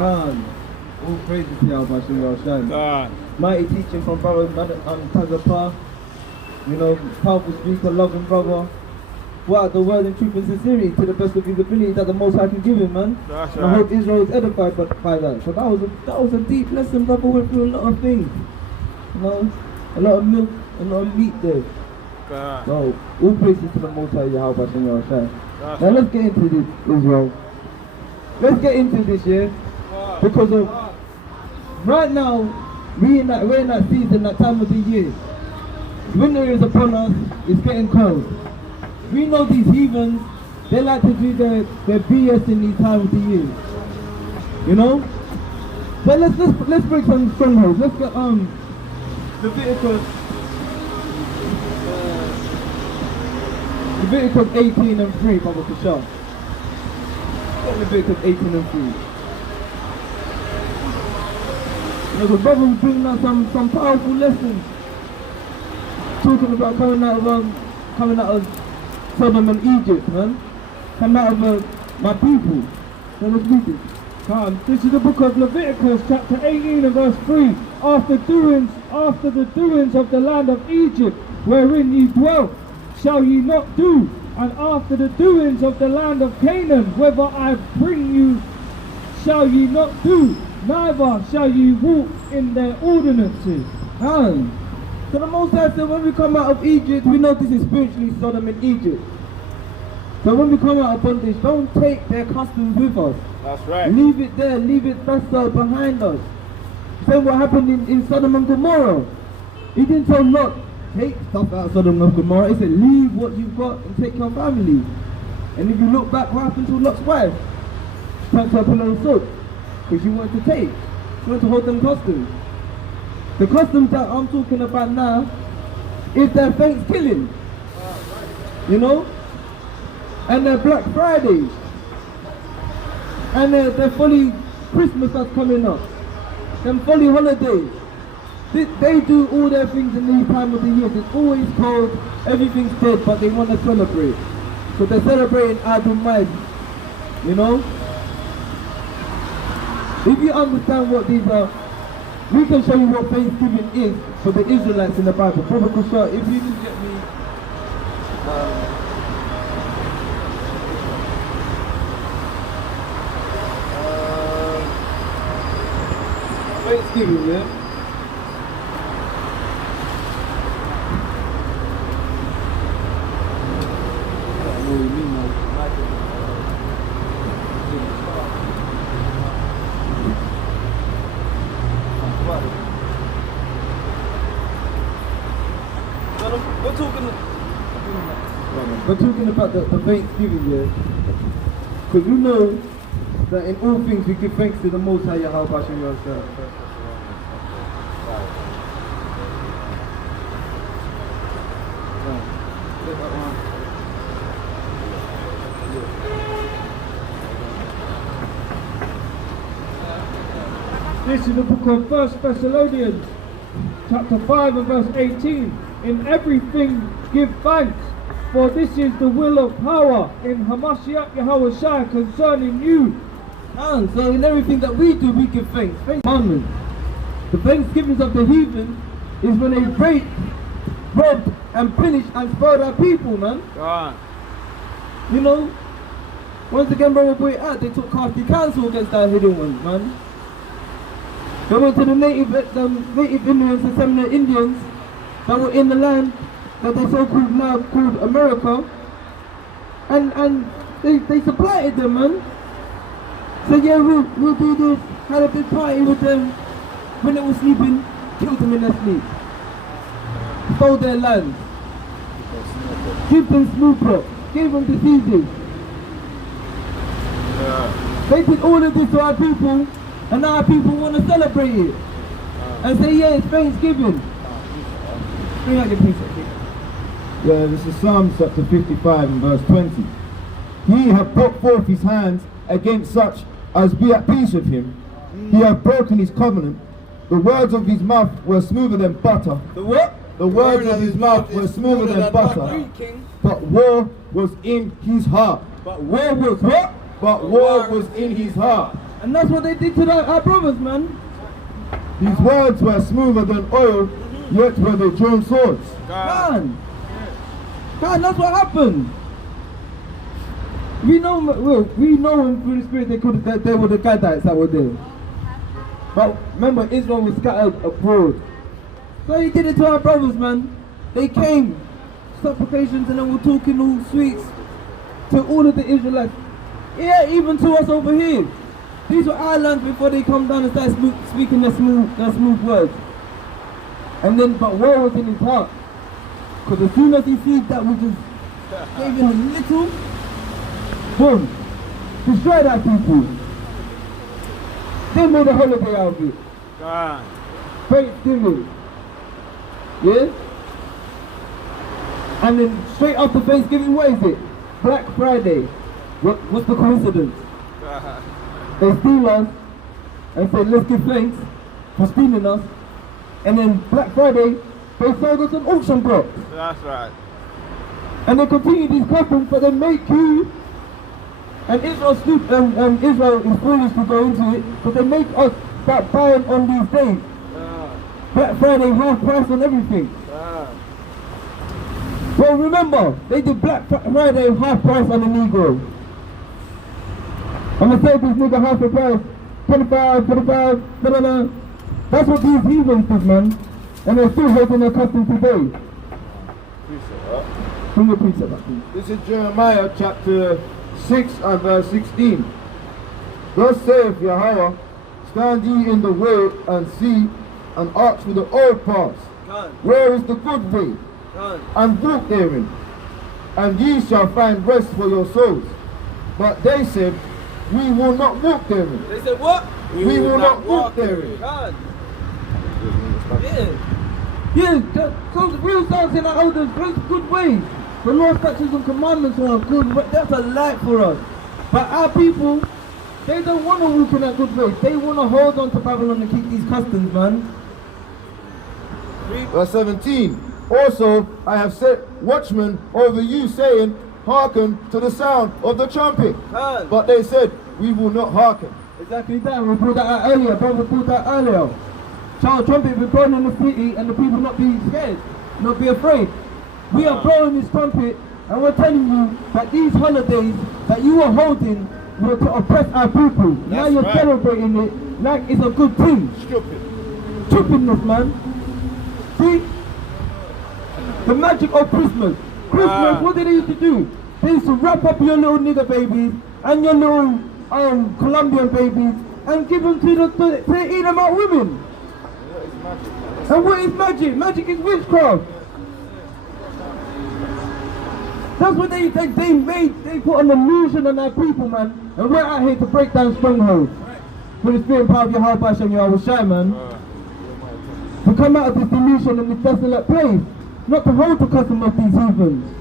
All praises to Yahweh Shem. Mighty teaching from brother Tazapah. You know, powerful speaker, loving brother. What the word in truth and sincerity to the best of his ability that the Most High can give him, man. That's right. I hope Israel is edified by that. So that was a deep lesson, brother. Went through a lot of things. You know, a lot of milk, a lot of meat there. So all praises to the Most High Yahweh Shem. Now let's get into this, Israel. Let's get into this, yeah. Because of right now, we're in that season, that time of the year. Winter is upon us, it's getting cold. We know these heathens, they like to do their BS in these times of the year. You know? But let's break some strongholds. Let's get Leviticus 18 and 3, Baba Kashar. Get Leviticus 18 and 3. You know, the brother was bringing out some powerful lessons. Talking about coming out of Sodom and Egypt, man. Coming out of my people. So let's read it. This is the book of Leviticus, chapter 18 and verse 3. After the doings of the land of Egypt, wherein ye dwelt, shall ye not do, and after the doings of the land of Canaan, whither I bring you, shall ye not do, neither shall ye walk in their ordinances. So the Most High said when we come out of Egypt, we know this is spiritually Sodom and Egypt. So when we come out of bondage, don't take their customs with us. That's right. Leave it there, leave it fester behind us. Same what happened in Sodom and Gomorrah. He didn't tell Lot, take stuff out of Sodom and Gomorrah. He said, leave what you've got and take your family. And if you look back, what happened to Lot's wife? She turned to a pillar of salt. Because she wanted to take. She wanted to hold them customs. The customs that I'm talking about now is their Thanksgiving. You know? And their Black Fridays. And their Folly Christmas that's coming up. Them Folly holidays. They do all their things in these time of the year. It's always cold, everything's dead, but they want to celebrate. So they're celebrating Edomite. You know? If you understand what these are, we can show you what Thanksgiving is for the Israelites in the Bible. Prophet Kushar, if you can get me Thanksgiving, yeah? We're talking about the Thanksgiving, yeah? Because we know that in all things we give thanks to the Most High Yahweh Hashem Yahweh. This is the book of 1 Thessalonians, chapter 5 and verse 18. In everything give thanks, for this is the will of power in Hamashiach Yahweh Shai concerning you. And so in everything that we do, we give thanks. Commandments. The thanksgivings of the heathen is when they break, rob, and pillage and spoil our people, man. God. You know, once again, brother boy, they took crafty counsel against our hidden ones, man. They went to the native Indians and some of the Indians that were in the land that they so-called now called America, and they supplanted them, man. So yeah, we'll do this, had a big party with them, when they were sleeping, killed them in their sleep. Stole their land, give them smallpox, gave them diseases. They did all of this to our people, and now our people want to celebrate it. And say, yeah, it's Thanksgiving. Bring out your piece of cake. Yeah, this is Psalm chapter 55 and verse 20. He hath brought forth his hands against such as be at peace with him. He hath broken his covenant. The words of his mouth were smoother than butter. The what? The words of his mouth were smoother than butter. But war was in his heart. But war was what? But war was in his heart. And that's what they did to our brothers, man. These words were smoother than oil, yet were they drawn swords. Man, that's what happened. We know them through the Spirit they were the Gadites that were there. But remember, Israel was scattered abroad. So he did it to our brothers, man. They came, supplications, and then we're talking all sweets to all of the Israelites. Yeah, even to us over here. These were our lands before they come down and start speaking their smooth words. And then, but war was in his heart. Because as soon as he sees that, we just gave him a little, boom, destroyed our people. They made a holiday out of it. God. Thanksgiving. Yeah? And then straight after Thanksgiving, what is it? Black Friday. What's the coincidence? God. They steal us and say, let's give thanks for stealing us. And then Black Friday, they sold us an auction block. That's right. And they continue these customs, but they make you, and Israel is foolish to go into it, but they make us start buying on these days. Black Friday, half price on everything. Well, remember, they did Black Friday half price on the Negro. I'm gonna sell this nigga half the price, 25, blah, blah, blah. That's what these heathens did, man. And they're still holding their custom today. Bring your precept back, please. This is Jeremiah chapter 6 and verse 16. Thus saith Yahweh, stand ye in the way and see, and ask for the old paths. Where is the good way? And walk therein, and ye shall find rest for your souls. But they said, we will not walk therein. They said what? We will not walk therein. God. Yeah, some real songs in our elders, good ways. The Lord's statutes and commandments are good. That's a light for us. But our people, they don't want to walk in that good way. They want to hold on to Babylon and keep these customs, man. Verse 17. Also, I have set watchmen over you, saying, hearken to the sound of the trumpet. But they said, we will not hearken. Exactly that. We brought that out earlier. Brother brought that earlier. Child trumpet be blown in the city and the people not be scared, not be afraid. We are blowing this trumpet and we're telling you that these holidays that you are holding were to oppress our people. Now you're celebrating it like it's a good thing. Stupidness, man. See? The magic of Christmas. Christmas, what did they used to do? They used to wrap up your little nigger babies and your little Colombian babies and give them to eat them out women. And what is magic? Magic is witchcraft. That's what they put an illusion on our people, man. And we're out here to break down strongholds. For the spirit and power of your heart, Bash and your Shy, man. To come out of this delusion in this desolate place. Not to hold the custom of these heathens.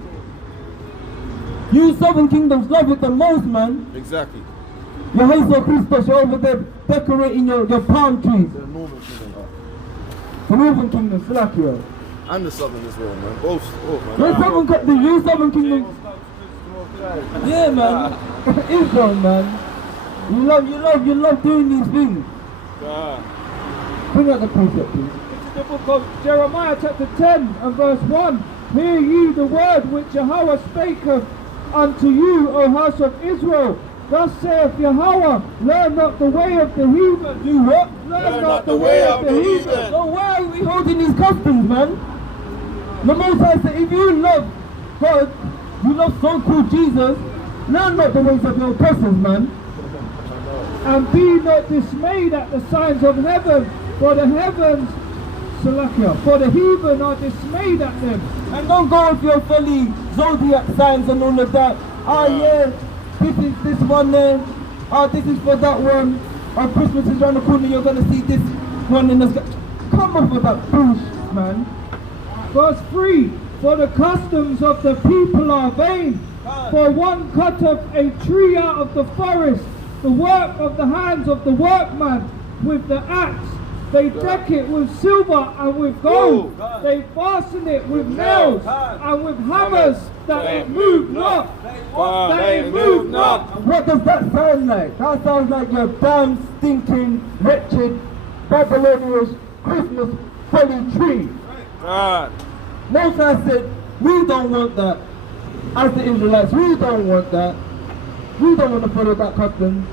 You southern kingdoms love it the most, man. Exactly. Your Jesus Christos, you're over there decorating your palm trees. The northern kingdom. The northern kingdom, Slakia. And the southern as well, man. Both, man. The southern kingdom. Yeah, man. Israel, man. You love doing these things. Bring out the precept, please. The book of Jeremiah chapter 10 and verse 1. Hear ye the word which Yahweh spaketh unto you, O house of Israel. Thus saith Yahweh, learn not the way of the heathen. Do what? Learn not the way of the heathen. So why are we holding these customs, man? The Most High said, if you love God, you love so-called Jesus, learn not the ways of your oppressors, man. And be not dismayed at the signs of heaven, for the heavens, Salakia, for the heathen are dismayed at them. And don't go with your Folly zodiac signs and all of that. Yeah, this is this one there. This is for that one. Christmas is around the corner, you're going to see this one in the sky. Come off with that bullshit, man. Verse 3. For the customs of the people are vain. For one cutteth a tree out of the forest, the work of the hands of the workman with the axe. They deck it with silver and with gold. They fasten it with nails and with hammers that it move not. They move not. What does that sound like? That sounds like your damn stinking, wretched, Babylonian Christmas folly tree. God. Most High said, we don't want that. As the Israelites, we don't want that. We don't want to follow that custom.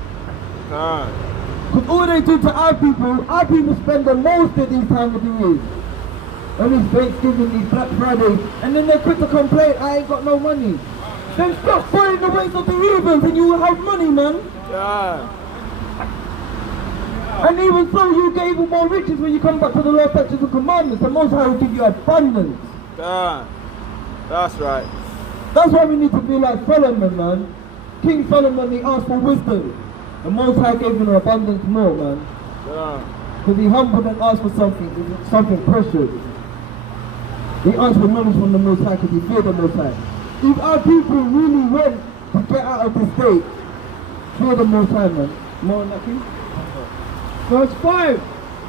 God. Because all they do to our people spend the most of these time of the year. On these Thanksgiving, these Black Friday, and then they're quick to complain, I ain't got no money. Then stop following the ways of the heathens and you will have money, man. God. And even so, you gave them more riches when you come back to the law, statutes, and commandments. The Most High will give you abundance. God. That's right. That's why we need to be like Solomon, man. King Solomon, he asked for wisdom. The Most High gave him abundance more, man. God. Because he humbled and asked for something precious. He asked for knowledge from the Most High because he feared the Most High. If our people really went to get out of this state, fear the Most High, man. More on that, King? Verse 5.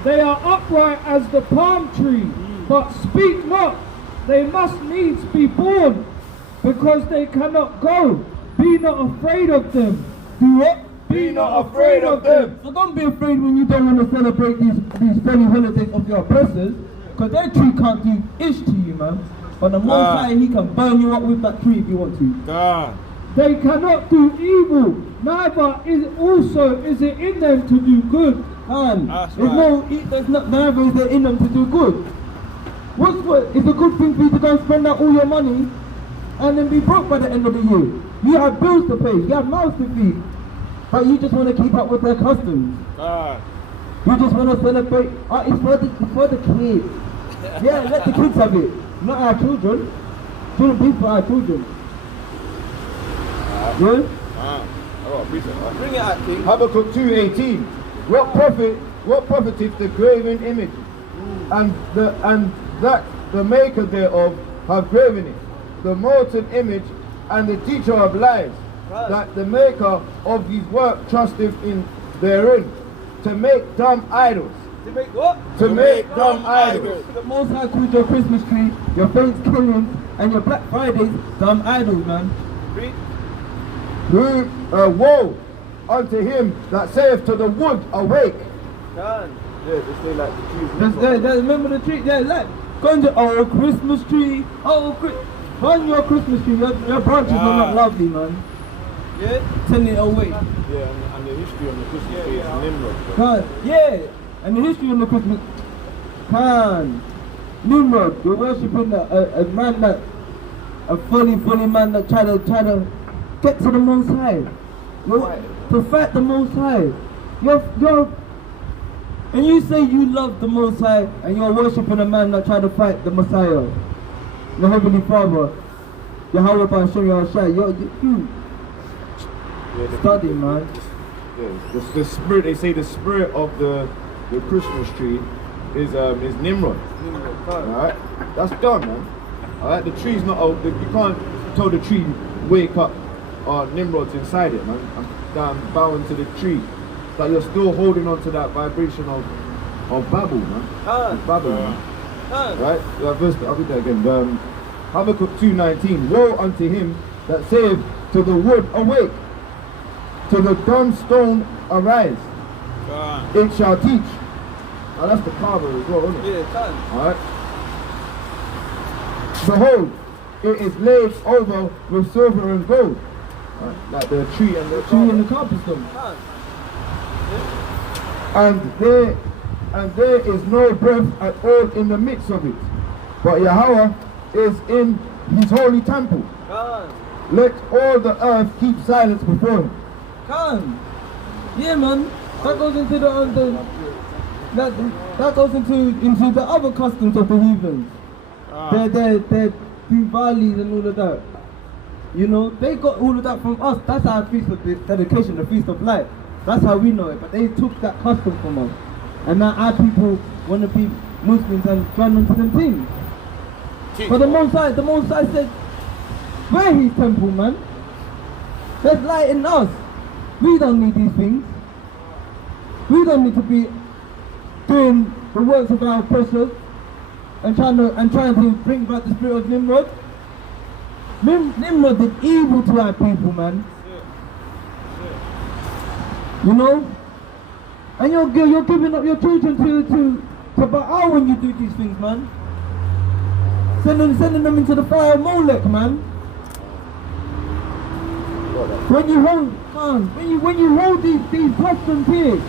They are upright as the palm tree, but speak not. They must needs be born, because they cannot go. Be not afraid of them. Do what? Be not afraid of them. So don't be afraid when you don't want to celebrate these funny holidays of your oppressors, because their tree can't do ish to you, man. But the Most High, he can burn you up with that tree if you want to. God. They cannot do evil, neither is it in them to do good. And That's there's right. neither is it in them to do good. It's a good thing for you to go and spend out all your money and then be broke by the end of the year. You have bills to pay, you have mouths to feed, but you just want to keep up with their customs. God. You just want to celebrate. It's for the kids. Yeah, let the kids have it, not our children. Shouldn't be for our children. Yeah? I got a piece of that. Bring it out, King. Habakkuk 2:18. What profiteth the graven image, and that the maker thereof have graven it, the molten image, and the teacher of lies, that the maker of his work trusteth in therein, to make dumb idols. To make what? To make dumb idols. The Most High called your Christmas tree, your Thanksgiving, and your Black Fridays dumb idols, man. Read. Woe unto him that saith to the wood, awake. God. Yeah, just say like the trees. Remember the tree? Yeah, like, go to Christmas tree. Find your Christmas tree. Your branches are not lovely, man. Yeah. Send it away. Yeah, and the history on the Christmas tree is Nimrod. Can. Yeah, and the history on the Christmas. Can. Nimrod, you're worshipping a man that, a fully man that try to get to the Most High. To fight the Most High. And you say you love the Most High and you're worshipping a man that try to fight the Messiah, the Heavenly Father, Yahweh B'Ashem Yahushai. You study, man. Yeah, the spirit, they say the spirit of the Christmas tree is Nimrod. Alright? That's done, man. Alright, the tree's not old. You can't tell the tree wake up. Nimrod's inside it, man. I'm bowing to the tree. But you're still holding on to that vibration of Babel, man. Babel, man. Right? I'll read that again. Habakkuk 2:19. Woe unto him that saith to the wood, awake, to the dumb stone, arise. It shall teach. Now that's the carver as well, isn't it? Yeah, it can. Alright. Behold, it is laid over with silver and gold. Like the tree and the cobblestone. And there is no breath at all in the midst of it. But Yahweh is in his holy temple. Let all the earth keep silence before him. Yeah, man. That goes into that goes into the other customs of the heathens. Their Diwalis and all of that. You know, they got all of that from us. That's our feast of dedication, the feast of life. That's how we know it. But they took that custom from us. And now our people want to be Muslims and join them to them things. But the Most High said, we're his temple, man. There's light in us. We don't need these things. We don't need to be doing the works of our oppressors and trying to bring back the spirit of Nimrod. Nimrod did evil to our people, man. You know? And you're giving up your children to Baal when you do these things, man. Sending them into the fire of Molech, man. When you hold these customs here,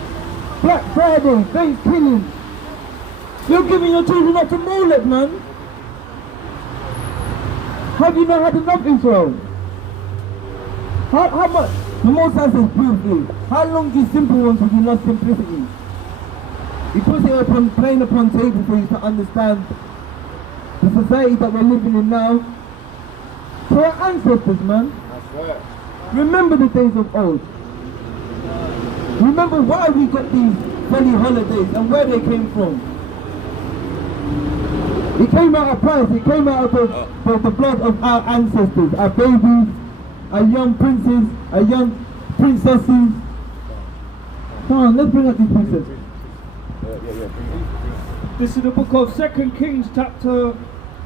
Black Friday, Thanksgiving, you're giving your children up to Molech, man. Have you not had enough, Israel? How much? The Most High says beautifully, how long these simple ones have you lost simplicity? He puts it upon plain upon table for you to understand the society that we're living in now. For our ancestors, man. That's right. Remember the days of old. Remember why we got these funny holidays and where they came from. It came out of price, it came out of the blood of our ancestors, our babies, our young princes, our young princesses. Come on, let's bring out these princesses. This is the book of 2 Kings chapter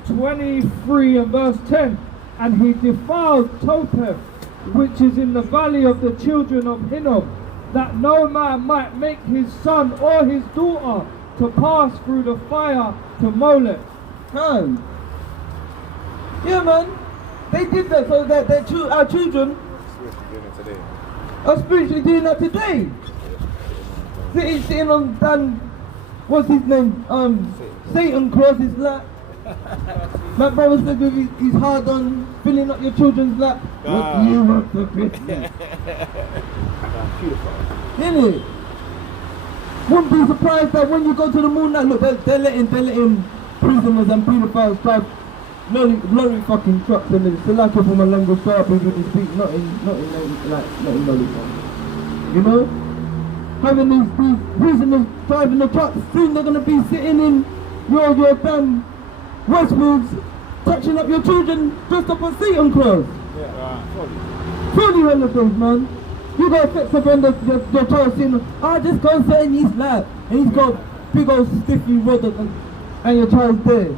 23 and verse 10. And he defiled Topheth, which is in the valley of the children of Hinnom, that no man might make his son or his daughter to pass through the fire to Molech. Man. Yeah, man. They did that so that our children are spiritually doing that today. Sitting on Dan, what's his name? Satan cross his lap. My brother said with his hard on, filling up your children's lap. What do you want for Christmas? Innit? Wouldn't be surprised that when you go to the moon now, look, they're letting prisoners and pedophiles drive lorry fucking trucks, and it's like from a language sharp with his feet, not in lorry. You know? Having these prisoners driving the trucks, soon they're gonna be sitting in your damn Westwoods, touching up your children dressed up as Satan clothes. Fully holidays, man. You got to fix up on your child saying, just go and sit in his lap, and he's got big old stiffy rod and your child's there.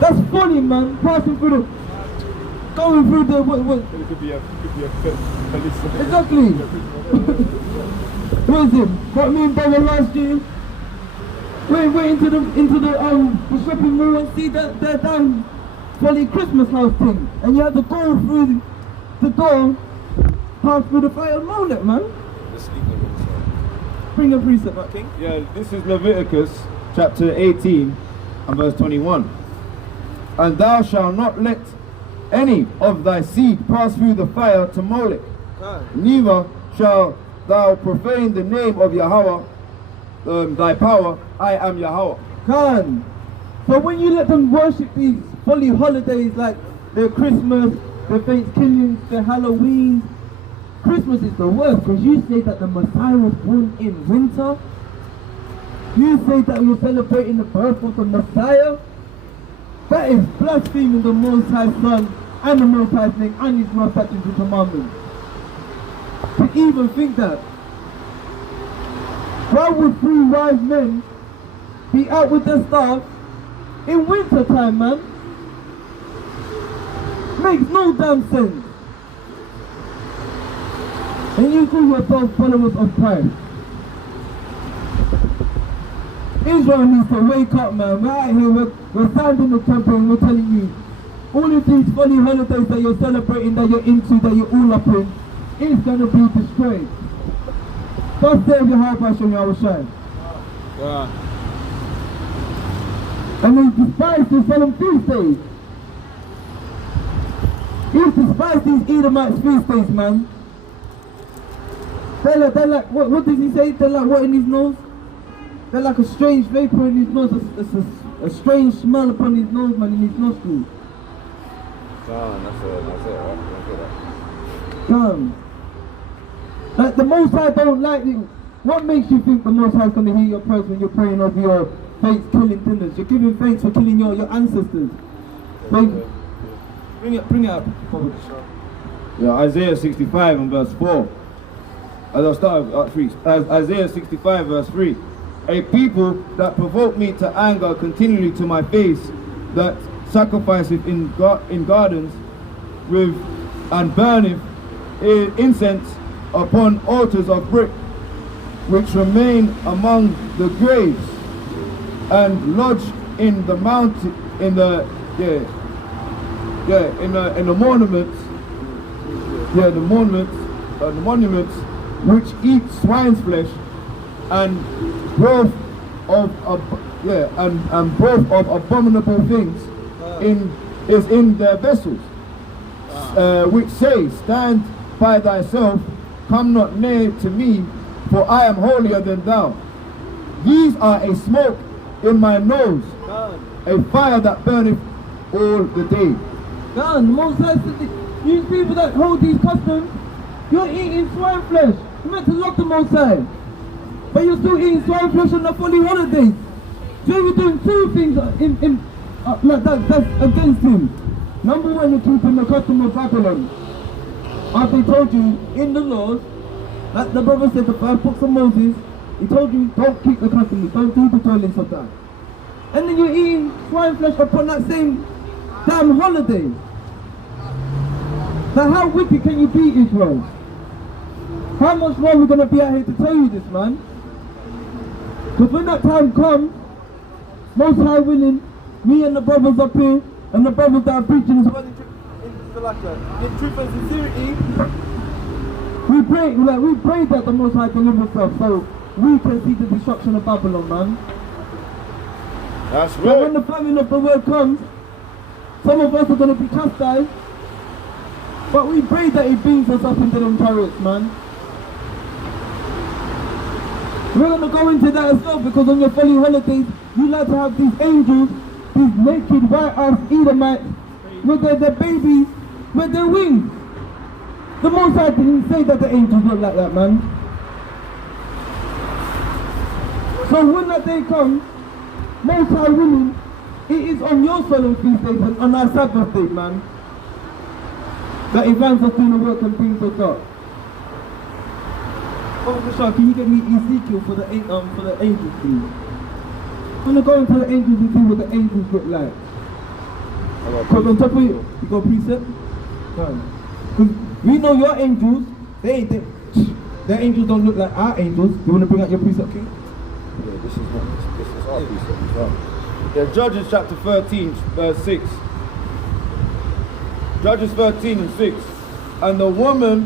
That's funny, man. Passing through going through the what? It could be a police. Exactly. What is it? What me and brother last year? Went into the shopping mall and see that damn Folly Christmas house thing, and you had to go through the door, pass through the fire Molech, man. Bring a precept back, King. Yeah, this is Leviticus chapter 18 and verse 21. And thou shalt not let any of thy seed pass through the fire to Molech, neither shalt thou profane the name of Yahweh, thy power. I am Yahweh. Khan. So when you let them worship these Folly holidays like their Christmas, their Thanksgiving, their Halloween, Christmas is the worst because you say that the Messiah was born in winter. You say that you're celebrating the birth of the Messiah. That is blaspheming the Most High Son and the Most High name and His most statutes and commandments. To even think that. Why would 3 wise men be out with their staff in winter time, man? Makes no damn sense. And you call yourself followers of Christ. Israel needs to wake up, man. We're out here, we're sounding the trumpet and we're telling you, all of these funny holidays that you're celebrating, that you're into, that you're all up in, is going to be destroyed. God save your heart by showing you our shine. Yeah. And we despise to solemn feast days. He despised these Edomite feast days, man. They're like what does he say? They're like what in his nose? They're like a strange vapor in his nose, a strange smell upon his nose, man, in his nostrils. That's it, right? Like the Most High don't like you. What makes you think the Most High is going to hear your prayers when you're praying over your face killing dinners? You're giving thanks for killing your ancestors. Bring it up. Yeah, Isaiah 65 and verse 4. As I'll start at 3. Isaiah 65 verse 3. A people that provoke me to anger continually to my face, that sacrificeth in gardens with and burneth incense upon altars of brick, which remain among the graves, and lodge in the mountain in the monuments, the monuments which eat swine's flesh, and broth of broth of abominable things is in their vessels, which say, stand by thyself, come not near to me, for I am holier than thou. These are a smoke in my nose, a fire that burneth all the day. God, Most High said, these people that hold these customs, you're eating swine flesh. You meant to love the Most High, but you're still eating swine flesh on the Folly holidays. So you're doing two things like that's against him. Number one, you're keeping the custom of Babylon. As they told you in the laws, like the brother said, the 5 books of Moses, he told you don't keep the customs, don't do the toilets of that. And then you're eating swine flesh upon that same damn holiday. Now how wicked can you be, Israel? How much more are we going to be out here to tell you this, man? Because when that time comes, Most High willing, me and the brothers up here, and the brothers that are preaching as well in truth and sincerity, we pray that the Most High deliver us so we can see the destruction of Babylon, man. That's right. But when the famine of the world comes, some of us are going to be chastised, but we pray that He brings us up into them chariots, man. We're going to go into that as well, because on your Folly holidays, you like to have these angels, these naked white-ass Edomites, with their babies, with their wings. The Most High didn't say that the angels look like that, man. So when that day comes, Most High willing, it is on your solemn feast days and on our Sabbath day, man, that Evans are doing the work and brings us up. Oh, Bashar, can you get me Ezekiel for the angels, please? I'm gonna go into the angels and see what the angels look like. Because on top of you got precept? Because we know your angels, their angels don't look like our angels. You wanna bring out your precept, King? Yeah, this is our precept as well. Yeah, Judges chapter 13, verse 6. Judges 13 and 6. And the woman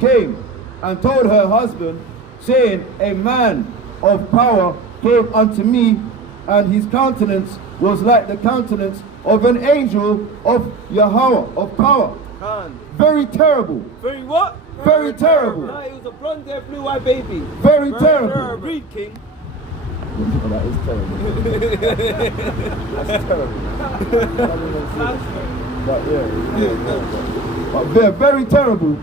came and told her husband, saying, a man of power came unto me, and his countenance was like the countenance of an angel of Yahweh, of power. Very terrible. Very what? Very terrible. Nah, he was a blonde hair, blue-eyed baby. Very terrible. Read, King. That is terrible. That's terrible. But But they're very terrible.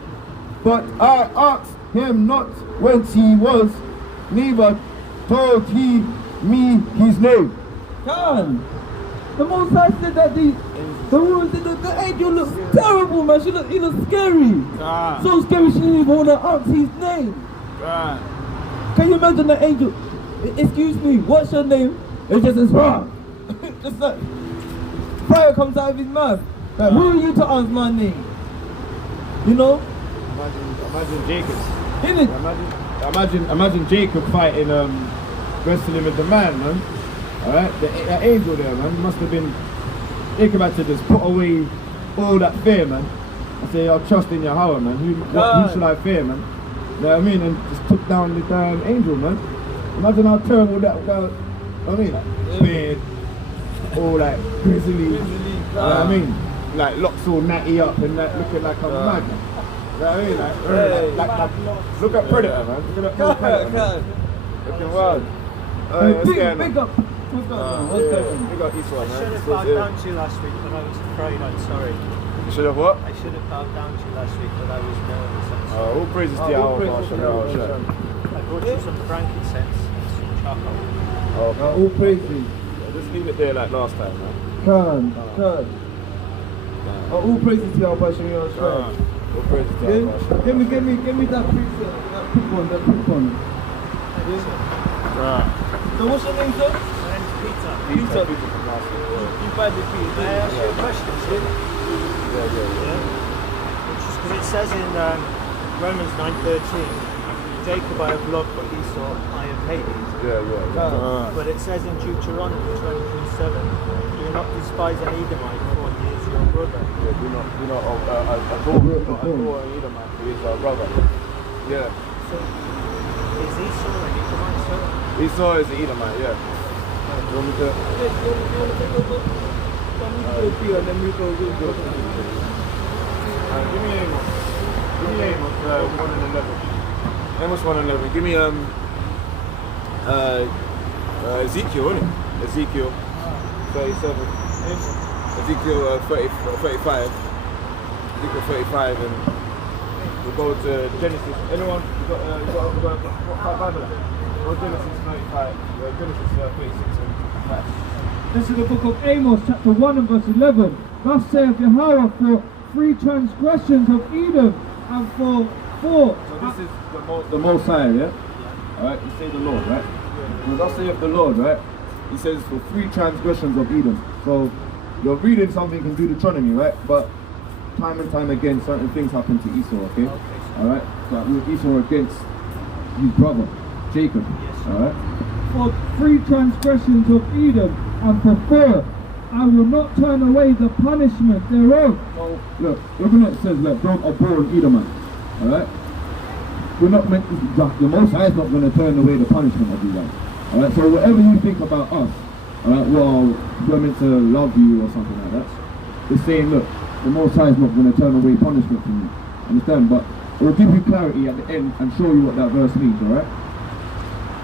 But I asked him not whence he was, neither told he me his name. Khan, the Most High said that the woman said that the angel looks terrible, man. He looks scary. So scary she didn't even want to ask his name. Can you imagine the angel? Excuse me, what's your name? It just says, rah. Just like fire comes out of his mouth. Like, who are you to ask my name? You know? imagine Jacob. Imagine Jacob fighting, wrestling with the man. Alright, that angel there, man, must have been. Jacob had to just put away all that fear, man. I say, I'll trust in Yahweh, man. Who shall I fear, man? You know what I mean? And just took down the damn angel, man. Imagine how terrible that was. I mean, weird, all like grizzly. You know what I mean? Like locks all natty up and like looking like a man. You know what I mean? Like look at Predator, man. Look at that Predator, man. Looking wild. Big up. What's going on? Big up Esau, man. I should have bowed down to you last week, but I was afraid. I'm sorry. You should have what? I should have bowed down to you last week, but I was nervous. All praises to Yahweh. I brought you some frankincense and some charcoal. All praises. Just leave it there like last time, man. Khan. All praises to Yahweh. All praises to Yahweh. Give me that quick one. Right. So what's your name, sir? My name's Peter from last week. You badly beat. May I ask you a question, Sid? Yeah. Because it says in Romans 9:13, Jacob I have loved, but Esau I have hated. Yeah. But it says in Deuteronomy 23:7, do not despise an Edomite, for he is your brother. Yeah, do not adore an Edomite, who is our brother. Yeah. So, is Esau an Edomite, sir? Esau is an Edomite, yeah. You want me to? And then we go. Give me Amos. Give me Amos 1 and 11. Amos 1 and 11. Give me Ezekiel, isn't it? Ezekiel 37. Ezekiel 35. Ezekiel 35, and we'll go to Genesis. Anyone? You got Bible? Go Genesis 35. Genesis 36 and 5. This is the book of Amos, chapter 1 and verse 11. Thus saith Yahweh, for 3 transgressions of Edom, and for 4. So this is the Most High, yeah? Alright, you say the Lord, right? So thus saith the Lord, right? He says for 3 transgressions of Edom. So you're reading something in Deuteronomy, right? But time and time again, certain things happen to Esau, okay? Alright? So with Esau against his brother, Jacob. Alright? For 3 transgressions of Edom, and for 4, I will not turn away the punishment thereof. So look, even it says, look, don't abhor an Edomite. Alright? We're not meant to, the Most High is not going to turn away the punishment of you guys. Alright? So whatever you think about us, alright, well, we're meant to love you or something like that. It's saying, look, the Most High is not going to turn away punishment from you. Understand? But it will give you clarity at the end and show you what that verse means, alright?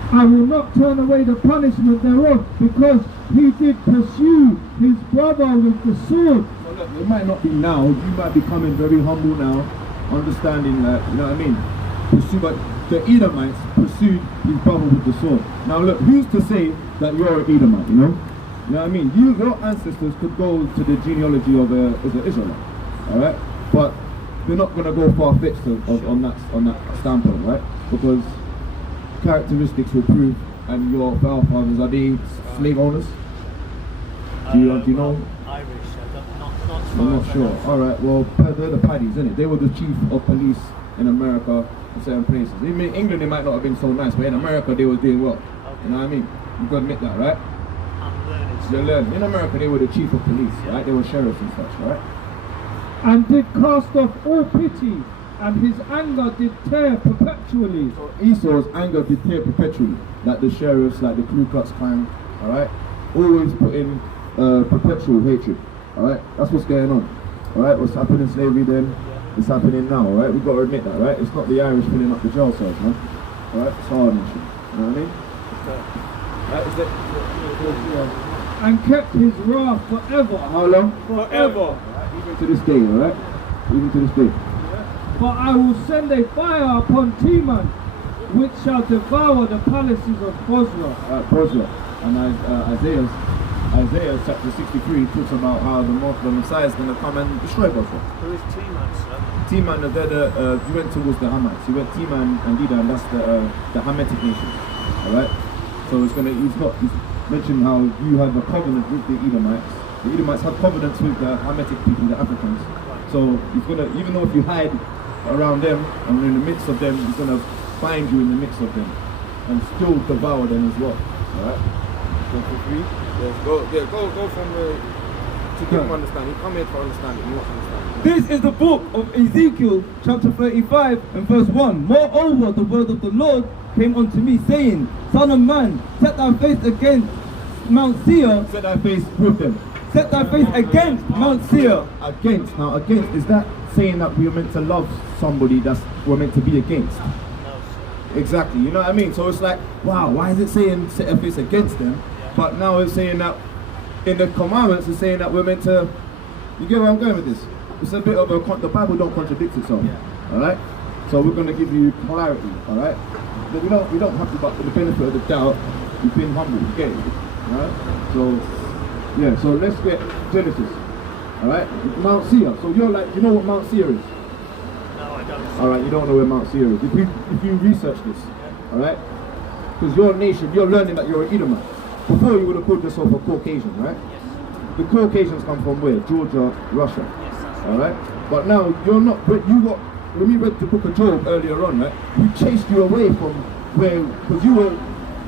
I will not turn away the punishment thereof, because he did pursue his brother with the sword. So look, it might not be now, you might be coming very humble now, understanding that, you know what I mean? But the Edomites pursued his brother with the sword. Now look, who's to say that you're an Edomite, you know? You know what I mean? Your ancestors could go to the genealogy of an Israelite, alright? But they're not going to go far-fetched on that standpoint, right? Because characteristics will prove, and your forefathers, are they slave owners? Do you know? Irish, I'm not sure. Alright, well, they're the paddies, isn't it? They were the chief of police in America in certain places. In England, they might not have been so nice, but in America, they were doing well. Okay. You know what I mean? You've got to admit that, right? I'm learning. They're learning. In America, they were the chief of police, right? They were sheriffs and such, right? And did cast off all pity, and his anger did tear perpetually. So Esau's anger did tear perpetually, like the sheriffs, like the Ku Klux Klan, alright? Always put in perpetual hatred, alright? That's what's going on, alright? What's happening in slavery then, it's happening now, alright? We've got to admit that, right? It's not the Irish filling up the jail cells, man, alright? It's hard and shit, you know what I mean? Right, is it? And kept his wrath forever. How long? Forever. Even to this day, alright? Even to this day. For I will send a fire upon Teman, which shall devour the palaces of Bosra. Bosra. And Isaiah chapter 63 talks about how the Messiah is going to come and destroy Bosra. Who is Teman, sir? Teman, he went towards the Hamites. He went Teman and Dedan, that's the Hamitic nation. Alright? So he's mentioned how you have a covenant with the Edomites. The Edomites have covenants with the Hamitic people, the Africans. So he's going to, even though if you hide around them and in the midst of them, he's going to find you in the midst of them and still devour them as well. Alright? Go for free? Yes, go from to give him understanding. Come here for understanding. He wants understanding. This is the book of Ezekiel, chapter 35 and verse 1. Moreover, the word of the Lord came unto me, saying, Son of man, set thy face against Mount Seir. Set thy face with them. Set thy face against Mount Seir. Against. Now, against, is that saying that we are meant to love somebody that's we're meant to be against? No, sir. Exactly. You know what I mean? So it's like, wow, why is it saying set your face against them? But now it's saying that in the commandments, it's saying that we're meant to. You get where I'm going with this? It's a bit of a. The Bible don't contradict itself. All right. So we're going to give you clarity. All right. But we don't have to. But for the benefit of the doubt, you've been humble. You get it? All right. So yeah. So let's get Genesis. All right. Mount Seir. So you're like, you know what Mount Seir is? No, I don't. All right. You don't know where Mount Seir is. If you research this, all right. Because your nation, you're learning that you're an Edomite. before you would have called yourself a Caucasian, right? Yes. The Caucasians come from where? Georgia, Russia. Yes, that's right. Alright? But now you're not, but you got, when we read the book of Job earlier on, right? We chased you away from where, because you were,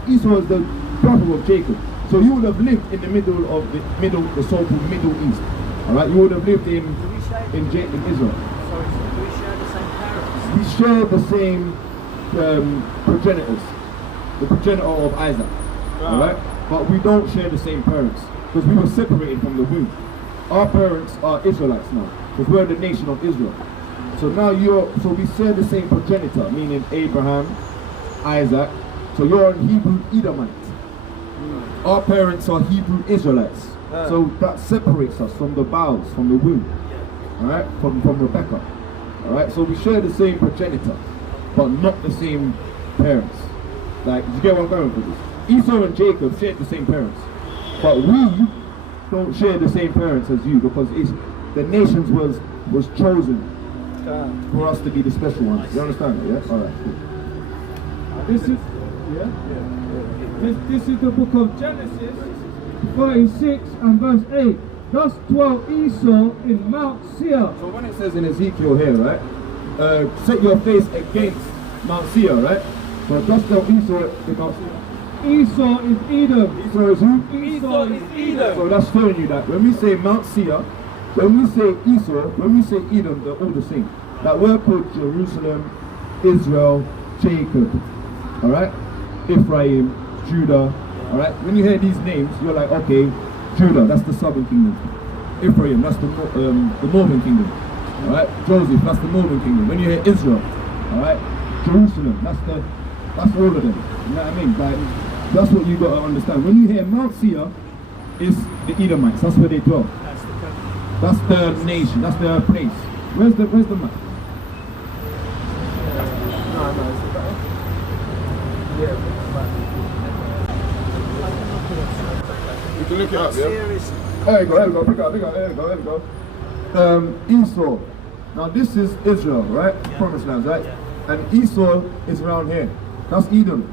Esau was the brother of Jacob. So you would have lived in the the so-called Middle East. Alright? You would have lived in Israel. Sorry, so do we share the same parents? We share the same progenitors. The progenitor of Isaac. Alright? But we don't share the same parents. Because we were separated from the womb. Our parents are Israelites now. Because we're the nation of Israel. So now so we share the same progenitor, meaning Abraham, Isaac. So you're a Hebrew Edomite. Our parents are Hebrew Israelites. So that separates us from the bowels, from the womb. Alright? From Rebecca. Alright? So we share the same progenitor, but not the same parents. Like, you get what I'm going for this? Esau and Jacob shared the same parents. But we don't share the same parents as you, because the nations was chosen for us to be the special ones. You understand that, yeah? Alright. This is This is the book of Genesis 36 and verse 8. Thus dwelt Esau in Mount Seir. So when it says in Ezekiel here, right, set your face against Mount Seir, right? So thus dwelt Esau in Mount Seir. Esau is Edom. Esau is who? Esau is Edom. So that's showing you that when we say Mount Seir, when we say Esau, when we say Edom, they're all the same. That word called Jerusalem, Israel, Jacob, alright? Ephraim, Judah, alright? When you hear these names, you're like, okay, Judah, that's the southern kingdom. Ephraim, that's the northern kingdom. Alright? Joseph, that's the northern kingdom. When you hear Israel, alright? Jerusalem, that's all of them. You know what I mean? Like, that's what you got to understand. When you hear Mount Seir, it's the Edomites. That's where they dwell. That's the country. That's their nation. That's their place. Where's the map? No, it's the yeah, you can look it up, yeah? There you go, pick up, there you go. Esau. Now this is Israel, right? Yeah. Promised lands, right? Yeah. And Esau is around here. That's Edom.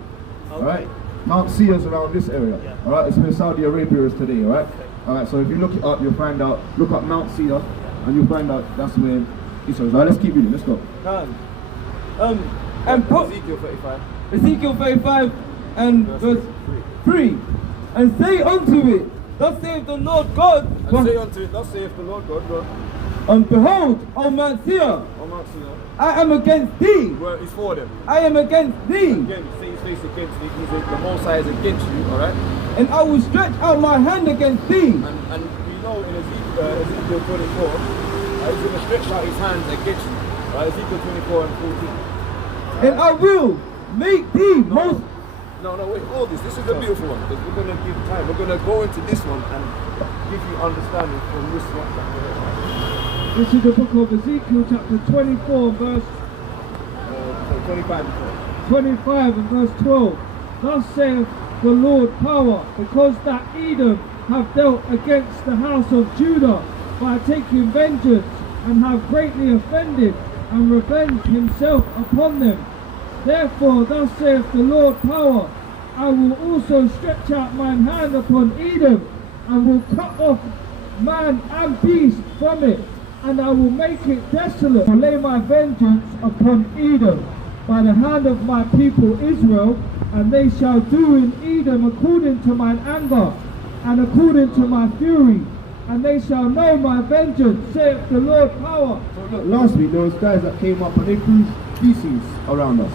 Okay. Alright? Mount Seir is around this area. Yeah. Alright? It's where Saudi Arabia is today, alright? Okay. Alright, so if you look it up, you'll find out, look up Mount Seir, and you'll find out that's where Esau is. Alright, let's keep reading, let's go. And Ezekiel 35. Ezekiel 35 and verse 3. And say unto it, thus saith the Lord God, And say unto it, thus saith the Lord God, and behold, O Mount Seir, O Mount Seir, I am against thee. where it's for them. I am against thee. Again, say his face against thee. He said the Most High is against you, alright? And I will stretch out my hand against thee. And we know in Ezekiel 24, he's going to stretch out his hands against you. Right? Ezekiel 24 and 14. And I will make thee most... No, wait, hold this. This is a beautiful one, because we're going to give time. We're going to go into this one and give you understanding from this one. This is the book of Ezekiel chapter 24 verse 25 and verse 12. Thus saith the Lord power, because that Edom have dealt against the house of Judah by taking vengeance, and have greatly offended, and revenged himself upon them. Therefore thus saith the Lord power, I will also stretch out mine hand upon Edom, and will cut off man and beast from it, and I will make it desolate. I will lay my vengeance upon Edom by the hand of my people Israel, and they shall do in Edom according to mine anger, and according to my fury, and they shall know my vengeance, saith the Lord power. So look, last week there was guys that came up and they threw feces around us.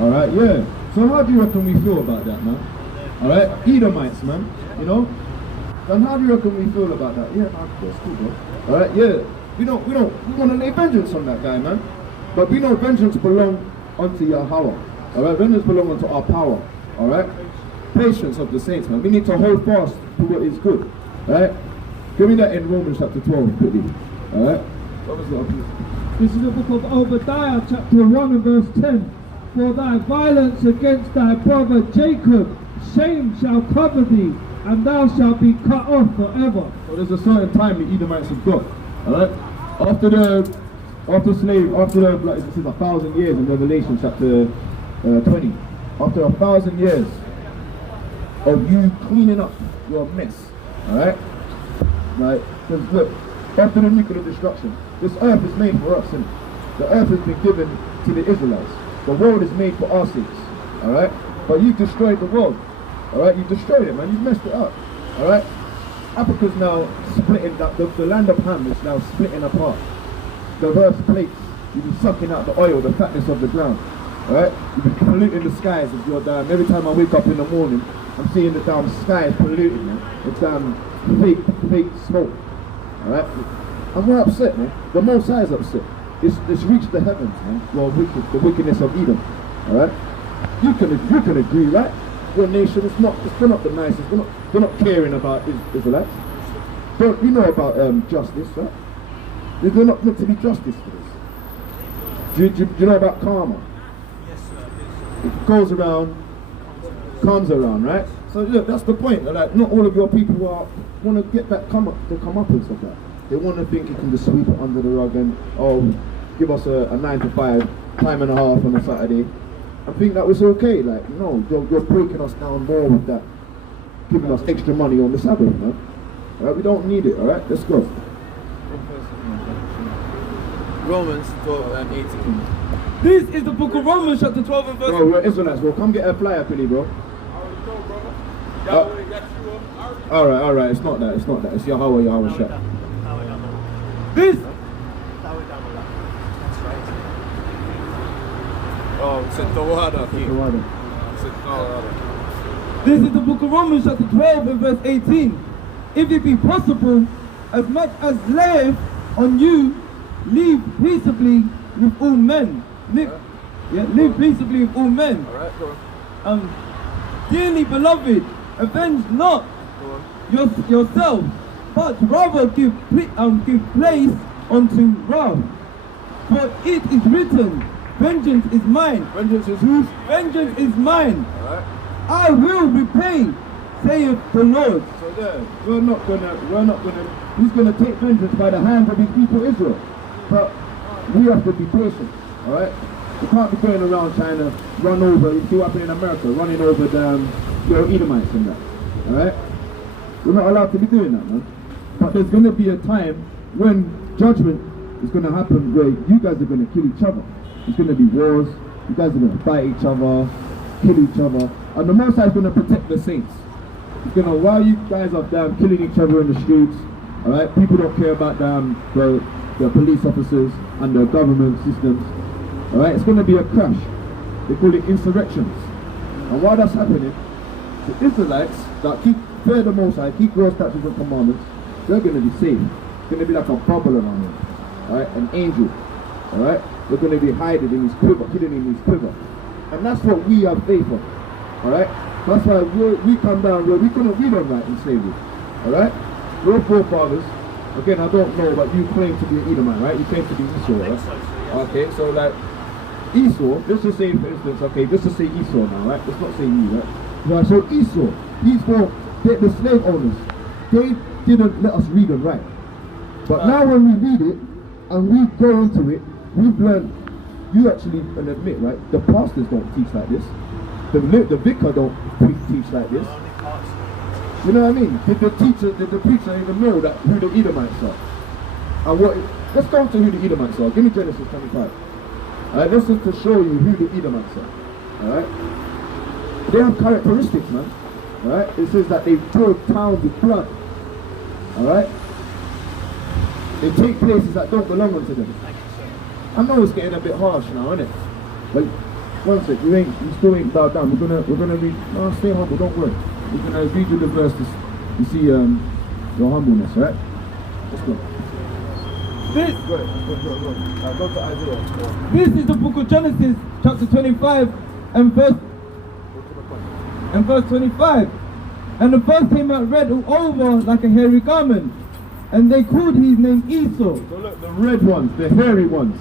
Alright, yeah. So how do you reckon we feel about that, man? Alright, Edomites, man. You know? And how do you reckon we feel about that? Yeah, man, that's cool, bro. Alright, yeah. We want to lay vengeance on that guy, man. But we know vengeance belongs unto Yahweh. Alright, vengeance belongs unto our power. Alright? Patience of the saints, man. We need to hold fast to what is good. Alright? Give me that in Romans chapter 12, quickly. Alright? This is the book of Obadiah chapter 1 and verse 10. For thy violence against thy brother Jacob, shame shall cover thee, and thou shalt be cut off forever. So there's a certain time the Edomites have got. Alright? After like this is 1,000 years in Revelation chapter 20. After 1,000 years, of you cleaning up your mess. Alright? Right? Because look, after the nuclear destruction, this earth is made for us, and the earth has been given to the Israelites. The world is made for our sakes. Alright? But you've destroyed the world. Alright? You've destroyed it, man. You've messed it up. Alright? Africa's now splitting, the land of Ham is now splitting apart. The earth's plates, you've been sucking out the oil, the fatness of the ground. Alright? You've been polluting the skies with your damn. Every time I wake up in the morning, I'm seeing the damn sky is polluted, man. It's fake smoke. Alright? And we're upset, man. The Most High is upset. It's reached the heavens, man. Well, the wickedness of Edom. Alright? You can agree, right? Your nation is they're not the nicest. They're not caring about Israelites. Don't you know about justice, right? They're not meant to be justice for this. Do you know about karma? Yes, sir. It goes around, comes around, right? So look, that's the point. Like, not all of your people want to get that come up and stuff like that. They want to think you can just sweep it under the rug and give us a 9 to 5, time and a half on a Saturday. I think that was okay. Like, no, you're breaking us down more with that, giving us extra money on the Sabbath, man. Alright, we don't need it. Alright, let's go. Romans 12 and 18. This is the book of Romans, chapter 12 and verse. Bro, we're Israelites, bro. Come get a flyer, Billy, bro. Alright, it's not that. It's Yahweh Shah. This. Oh, it's in Tawada. This is the book of Romans, chapter 12 and verse 18. If it be possible, as much as layeth on you, live peaceably with all men. Live peaceably with all men. Alright, go on. Dearly beloved, avenge not yourself, but rather give place unto wrath. For it is written, vengeance is mine. Vengeance is whose? Vengeance is mine. Alright. I will repay, saith the Lord. So there, we're not gonna, he's gonna take vengeance by the hands of his people Israel. But we have to be patient, alright? We can't be going around trying to run over, you see what happened in America, running over the Edomites and that, alright? We're not allowed to be doing that, man. But there's gonna be a time when judgment is gonna happen where you guys are gonna kill each other. There's gonna be wars, you guys are gonna fight each other, kill each other, and the Most High is gonna protect the saints. He's gonna, while you guys are killing each other in the streets, alright, people don't care about the police officers and the government systems, alright, it's gonna be a crash. They call it insurrections. And while that's happening, the Israelites that fear the Most High, keep God's statutes and commandments, they're gonna be saved. It's gonna be like a bubble around them, alright, an angel, alright. They're gonna be hiding in his quiver, hidden in his quiver, and that's what we have faith for, alright. That's why we come down where we don't right in slavery, alright? Your forefathers, again, I don't know, but you claim to be an Edomite, right? You claim to be Esau, right? So, yes. Okay, so like Esau, let's just say, for instance, okay, let's just say Esau now, right? Let's not say you, right? Right, so Esau, the slave owners, they didn't let us read and write. But now when we read it and we go into it, we've learned, you actually can admit, right? The pastors don't teach like this. The vicar don't teach like this. You know what I mean? Did the preacher even know that who the Edomites are? And let's go to who the Edomites are. Give me Genesis 25. Alright, this is to show you who the Edomites are. Alright? They have characteristics, man. Alright? It says that they fill towns with blood. Alright? They take places that don't belong unto them. I know it's getting a bit harsh now, isn't it? But one sec, you still ain't bowed down. We're gonna read. No, stay humble. Don't worry. We're gonna read you the verse to see your humbleness, right? Let's go. Go to Isaiah. This is the book of Genesis, chapter 25, and verse 25. And the first came out red all over like a hairy garment, and they called his name Esau. So look, the red ones, the hairy ones,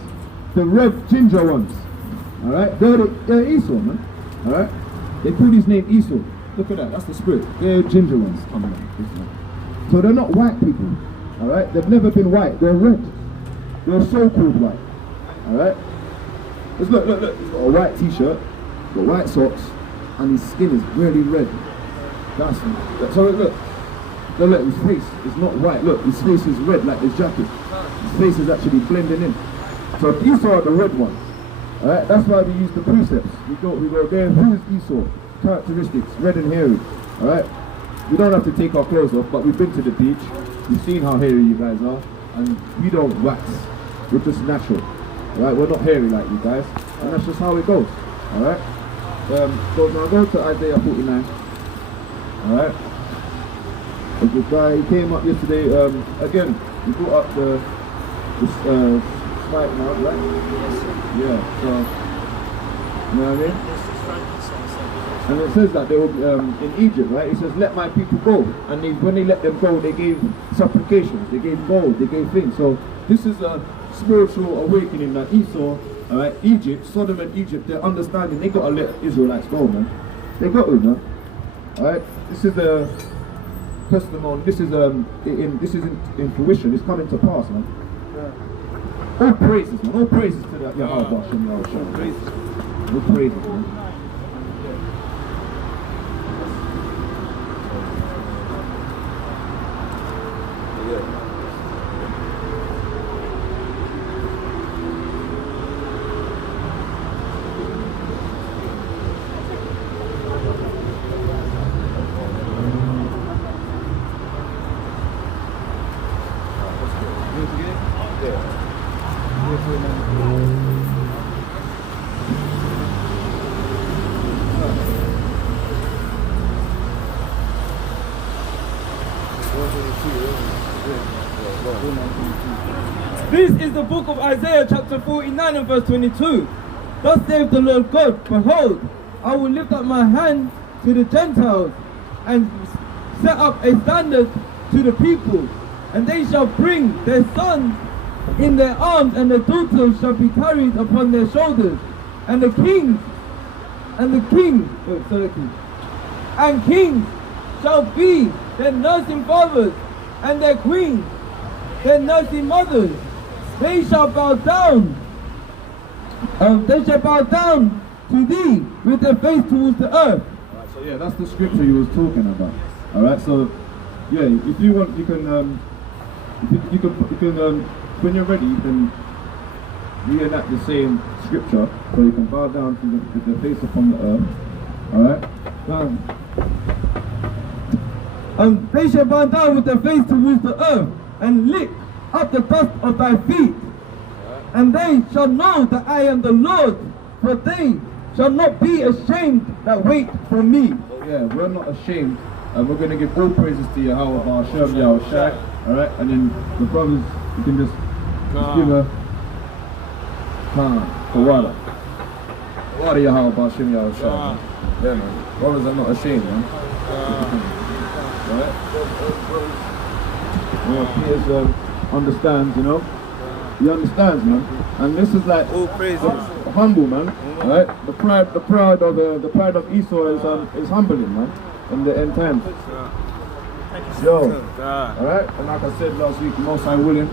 the red ginger ones. Alright, they're Esau, man. Alright? They called his name Esau. Look at that, that's the spirit. They're ginger ones coming out. So they're not white people. Alright? They've never been white, they're red. They're so-called white. Alright? Look. He's got a white t-shirt, got white socks, and his skin is really red. So look, his face is not white. Look, his face is red like his jacket. His face is actually blending in. So Esau are the red ones. Alright, that's why we use the precepts. We go there, who is Esau? Characteristics, red and hairy. Alright? We don't have to take our clothes off, but we've been to the beach. We've seen how hairy you guys are. And we don't wax. We're just natural. Alright, we're not hairy like you guys. And that's just how it goes. Alright? So now go to Isaiah 49. Alright? The guy, he came up yesterday, again, he brought up the spike now, right? Yes, sir. Yeah, so, you know what I mean? This is frankincense. And it says that they were in Egypt, right? It says, let my people go. And when they let them go, they gave supplications, they gave gold, they gave things. So this is a spiritual awakening that Esau, alright, Egypt, Sodom and Egypt, they're understanding they got to let Israelites go, man. They got to, man. Alright, this is a testimony. This is in fruition. It's coming to pass, man. Yeah. All praises, man. All praises to that Yahweh. All praises. All praises, man. This is the book of Isaiah chapter 49 and verse 22. Thus saith the Lord God, behold, I will lift up my hand to the Gentiles and set up a standard to the people, and they shall bring their sons in their arms, and their daughters shall be carried upon their shoulders, and kings shall be their nursing fathers, and their queens their nursing mothers. They shall bow down. They shall bow down to thee with their face towards the earth. Alright, so yeah, that's the scripture you was talking about. Alright, so yeah, if you want, you can when you're ready, you can reenact the same scripture, so you can bow down with the face upon the earth. Alright. They shall bow down with their face towards the earth, and lick up the dust of thy feet. And they shall know that I am the Lord, for they shall not be ashamed that wait for me. So yeah, we're not ashamed, and we're going to give all praises to Yahweh, our Shem Yahushai. Alright, and then the brothers, you can just give a Kawada. Kawada Yahweh, our Shem Yahushai. Yeah, man. Brothers are not ashamed, man. Alright? Peter understands, you know. He understands, man. And this is like all praises. Humble, man. Right? The pride of Esau is humbling, man. In the end times. Yo. Alright? And like I said last week, Most High willing,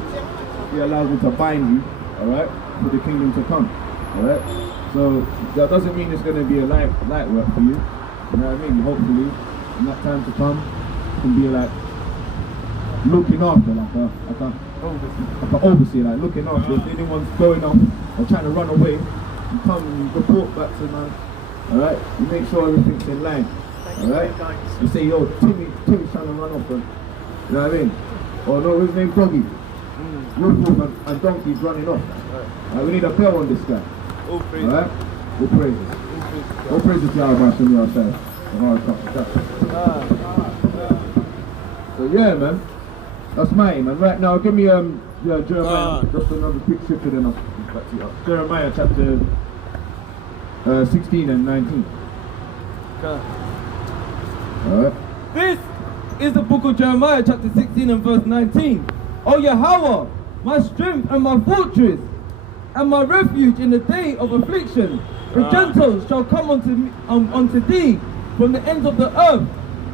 He allows me to bind you, alright, for the kingdom to come. Alright? So that doesn't mean it's gonna be a light work for you. You know what I mean? Hopefully, in that time to come, it can be like looking after, like an overseer, like looking after. If anyone's going off or trying to run away, you come and you report back to man. Alright? You make sure everything's in line. Alright? You say, yo, Timmy's trying to run off. You know what I mean? Or no, his name's Doggy. Wolf and Donkey's running off. Right, we need a bell on this guy. Alright? All praises. All praises to Yahweh from your side. So yeah, man. That's mine, man. Right now, give me Jeremiah, just another quick scripture, then I'll back to you up. Jeremiah chapter 16 and 19. Alright. This is the book of Jeremiah chapter 16 and verse 19. O Yahweh, my strength and my fortress, and my refuge in the day of affliction. The Gentiles shall come unto thee from the ends of the earth,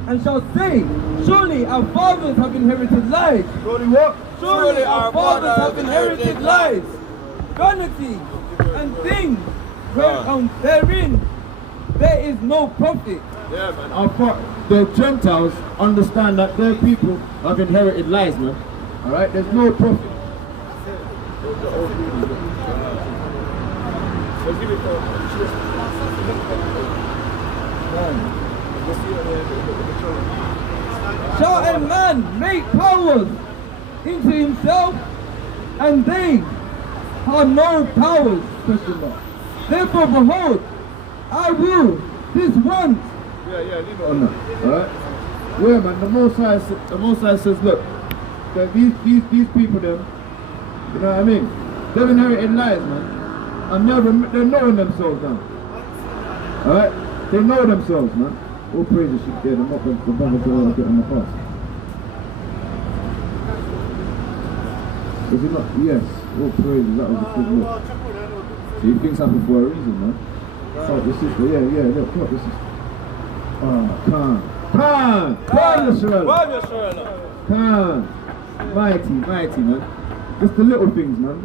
and shall say, surely our fathers have inherited lies. Surely what? Surely our fathers have inherited lies, vanity, and things therein there is no prophet. Yeah, man. The Gentiles understand that their people have inherited lies, man. Alright, there's no prophet. Let's give it Shall a man make powers into himself, and they have no powers? Question mark. Therefore, behold, I will this once. Yeah, leave it Oh, on no. that. Alright? Yeah, man, the Most High says, look, that these people, them, you know what I mean? They've inherited lies, man. And they're knowing themselves now. Alright? They know themselves, man. All praises should get them up and the brother to get in the past. Is it not? Yes. All praises, that was a good look. See, things happen for a reason, man. So the sister, yeah, look, what this is. Oh, Khan, Khan, mighty, man. Just the little things, man.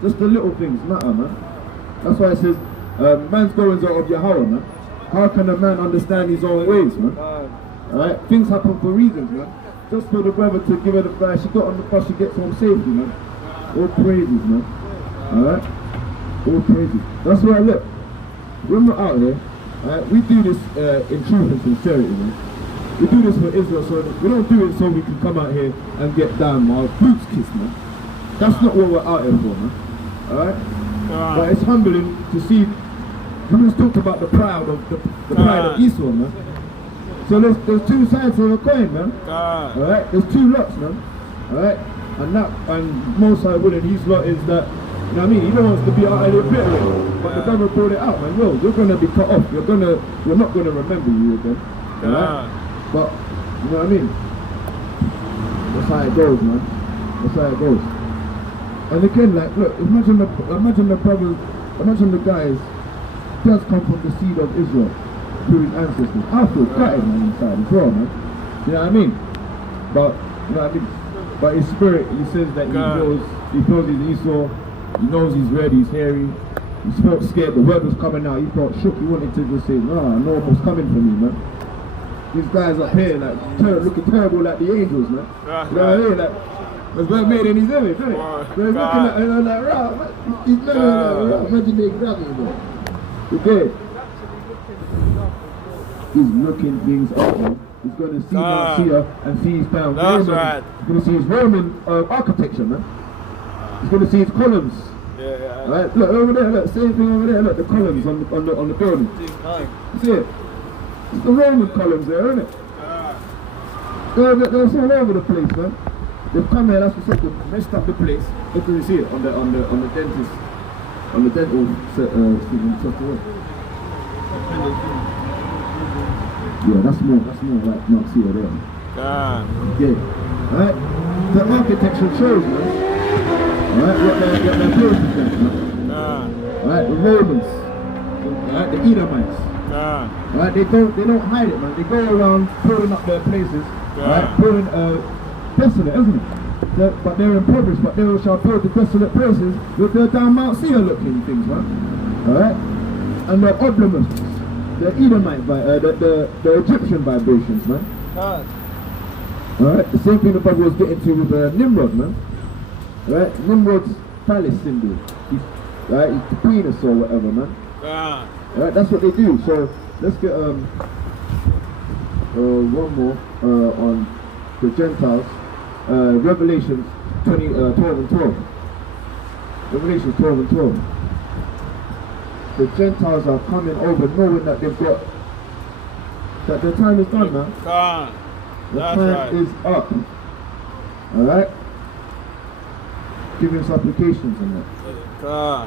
Just the little things matter, man. That's why it says, man's goings are of Yahweh, man. How can a man understand his own ways, man? Alright, things happen for reasons, man. Just for the brother to give her the fly, she got on the bus, she gets home safely, man. All praises, man. Alright? All praises. That's why, look, when we're out here, we do this in truth and sincerity, man. We do this for Israel, so we don't do it so we can come out here and get down our boots kissed, man. That's not what we're out here for, man. Alright? But it's humbling to see. We just talked about the pride of the pride of Esau, man. So there's two sides of a coin, man. Alright? There's two lots, man. Alright? And most I willing, his lot is that, you know what I mean? He don't want us to be out of the pit, but the brother brought it out, man. Yo, you're gonna be cut off. We're not gonna remember you again. Alright? But you know what I mean? That's how it goes, man. That's how it goes. And again, like, look, imagine the brothers, imagine the guys. Does come from the seed of Israel through his ancestors. I feel gutted, man, inside as well, man. You know what I mean? But you know what I mean? But his spirit, he says that he feels he's Esau. He knows he's red, he's hairy. He felt scared. The word was coming out. He felt shook. He wanted to just say, "No, I know what's coming for me, man." These guys up here, like, looking terrible like the angels, man. You know what I mean? Like, because we're made in his image, isn't it? They're looking at it like, "Rah, he's made like, imagine they grab me, man." Okay. He's looking things up, man. He's going to see Mount Seir and see his Roman. Right. He's going to see his Roman architecture, man. He's going to see his columns. Yeah. Right? Look over there, look, same thing over there. Look, the columns on the building. You see it? It's the Roman columns there, isn't it? They're all over the place, man. They've come here. That's what's up. They've messed up the place. Look, you see it on the dentist. On the dental yeah, that's more like Mount Seir there. Yeah. Alright? The architecture shows, man. Alright, what their place is like, man. Alright, the Romans. Alright, the Edomites. Alright, they don't hide it, man. They go around pulling up their places. Alright, pulling desolate, isn't it? But they're impoverished, but they shall build the desolate places with their down Mount Seir looking things, man. Alright? And the Oblomans, the Edomite, the Egyptian vibrations, man. Alright? The same thing the brother was getting to with Nimrod, man. Alright? Nimrod's palace symbol. He's the penis or whatever, man. Alright? That's what they do. So let's get one more on the Gentiles. Revelations 12 and 12. Revelations 12 and 12. The Gentiles are coming over knowing that they've got, that their time is done, man. The time is up. Alright? Giving supplications in that.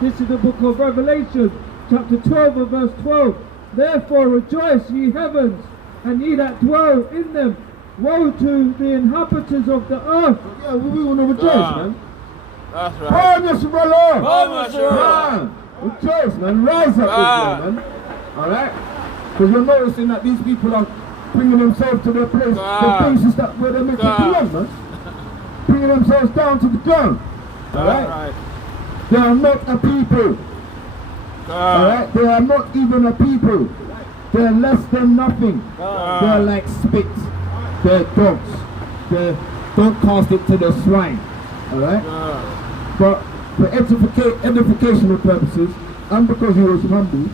This is the book of Revelation, chapter 12 and verse 12. Therefore rejoice, ye heavens, and ye that dwell in them. Woe to the inhabitants of the earth. Yeah, we want to rejoice, man. That's right. Rejoice, man. Rise up, Israel, man. Alright? Because you're noticing that these people are bringing themselves to their place, the places that where they make it belong, man. Bringing themselves down to the ground. Alright? They are not a people. Alright? They are not even a people. They're less than nothing. They're like spit. They're dogs. Don't cast it to the swine. Alright? But for edificational purposes, and because he was humble,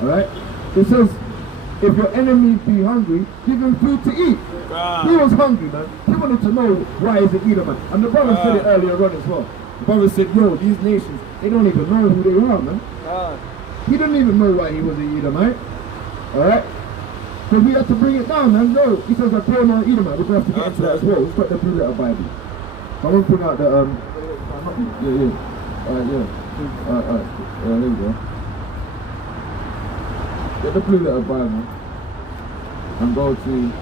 alright? It says, if your enemy be hungry, give him food to eat. He was hungry, man. He wanted to know why he's an Edomite. And the brother said it earlier on as well. The brother said, yo, these nations, they don't even know who they are, man. He didn't even know why he was an Edomite. Alright? So we have to bring it down, man. No, he says, Abhor not Edomite. We're going to have to get into that as well. We've got the blue letter Bible. So I want to bring out the, Alright, there we go. Get the blue letter Bible and go to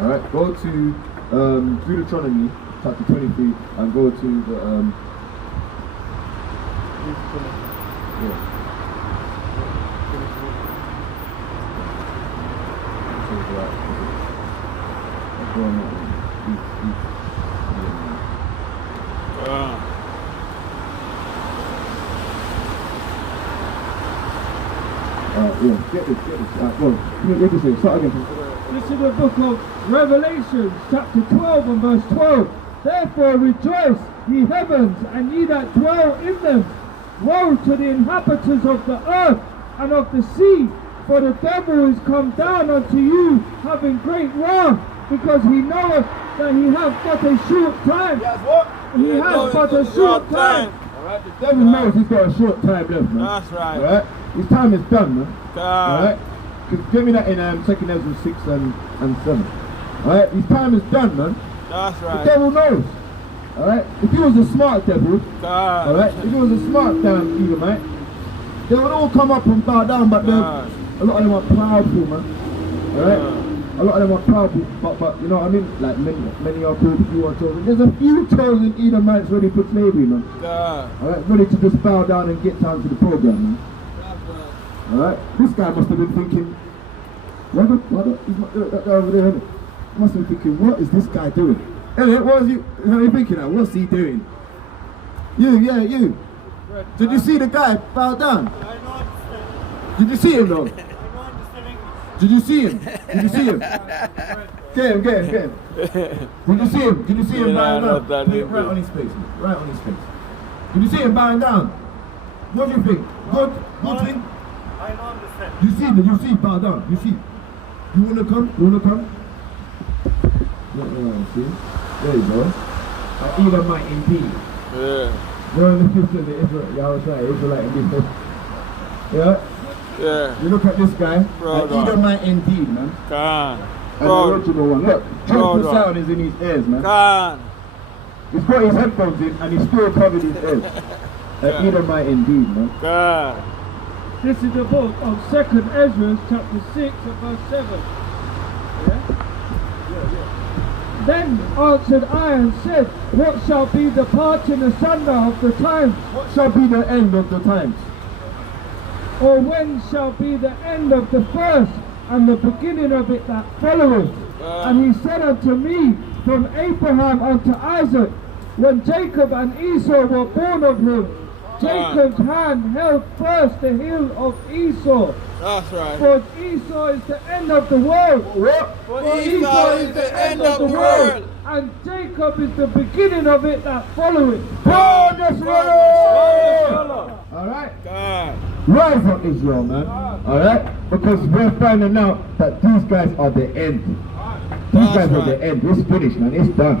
Alright, go to Deuteronomy chapter 23 and go to the get this. Get this in. Start again. This is the book of Revelation, chapter 12 and verse 12. Therefore rejoice, ye heavens, and ye that dwell in them. Woe to the inhabitants of the earth and of the sea, for the devil is come down unto you, having great wrath, because he knoweth that he hath but a short time. Yes, what? He has but a short time. Alright, The devil knows he's got a short time left, man. That's right. Alright? His time is done, man. God. Alright? Give me that in 2 Ezra 6 and 7. Alright? His time is done, man. That's right. The devil knows. Alright? If he was a smart devil, God. alright? If he was a smart damn Edomite, they would all come up and bow down, but God. a lot of them are proudful, man. Alright? A lot of them are proudful, but you know what I mean? Like many are called, few are chosen. There's a few chosen Edomites ready for slavery, man. God. Alright? Ready to just bow down and get down to the program, man. Alright? This guy must have been thinking, he's not doing that guy over there, innit? He must have been thinking, what is this guy doing? Elliot, what are you thinking of? What's he doing? You. Did you see the guy bow down? Did you see him though? Did you see him? Get him. Did you see him bowing down? Put it right on his face, man. Right on his face. Did you see him bowing down? What do you think? Good thing? I don't understand. You see, bow down. You see. You wanna come? See? There you go. An Edomite indeed. Yeah. You're in the fifth of the Israelite indeed. Yeah? Yeah. You look at this guy. Brother. An Edomite indeed, man. God. And the original one. Look, the sound is in his ears, man. God. He's got his headphones in and he's still covered his ears. An Edomite indeed, man. God. This is the book of 2nd Ezra, chapter 6 and verse 7. Yeah? Then answered I and said, what shall be the parting asunder of the times? What shall be the end of the times? Or when shall be the end of the first, and the beginning of it that followeth? And he said unto me, from Abraham unto Isaac, when Jacob and Esau were born of him, Jacob's hand held first the heel of Esau. That's right. For Esau is the end of the world. What? For Esau is the end of the world. And Jacob is the beginning of it that followeth. Alright? God. Rise up, Israel, man. Alright? Because we're finding out that these guys are the end. These guys are the end. It's finished, man. It's done.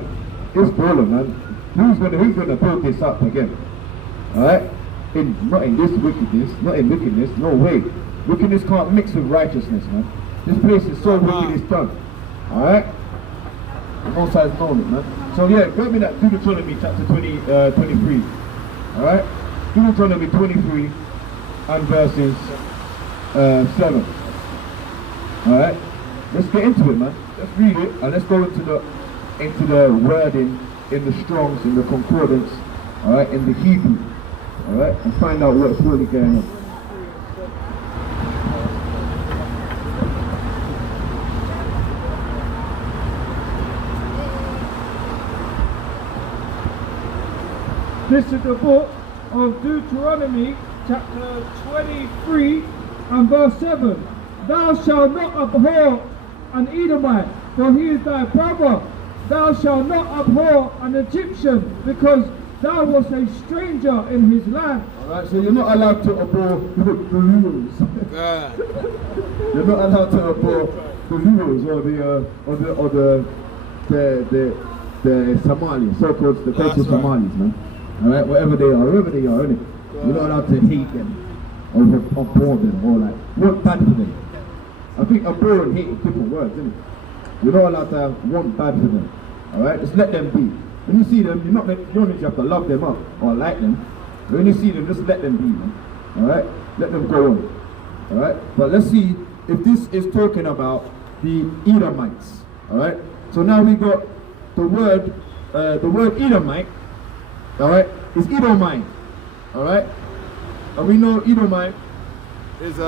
It's fallen, man. Who's gonna build this up again? Alright? Not in this wickedness, no way. Wickedness can't mix with righteousness, man. This place is so wicked, it's done. Alright? The Most High's known it, man. So yeah, grab me that Deuteronomy chapter 23. Alright? Deuteronomy 23 and verses 7. Alright? Let's get into it, man. Let's read it and let's go into the wording in the Strongs, in the Concordance, alright, in the Hebrew. Alright? And find out what's really going on. This is the book of Deuteronomy, chapter 23 and verse 7. Thou shalt not abhor an Edomite, for he is thy brother. Thou shalt not abhor an Egyptian, because thou wast a stranger in his land. Alright, so you're not allowed to abhor the rules. You're not allowed to abhor the rules or the Somalis, so-called the cultural Somalis, man. Alright, whoever they are, innit? You're not allowed to hate them or abhor them or like want bad for them. I think abhor and hate are different words, isn't it? You're not allowed to want bad for them. Alright, just let them be. When you see them, you don't mean you have to love them up or like them. When you see them, just let them be, man. Alright? Let them go on. Alright? But let's see if this is talking about the Edomites. Alright? So now we got the word Edomite, alright, is Edomite. Alright? And we know Edomite is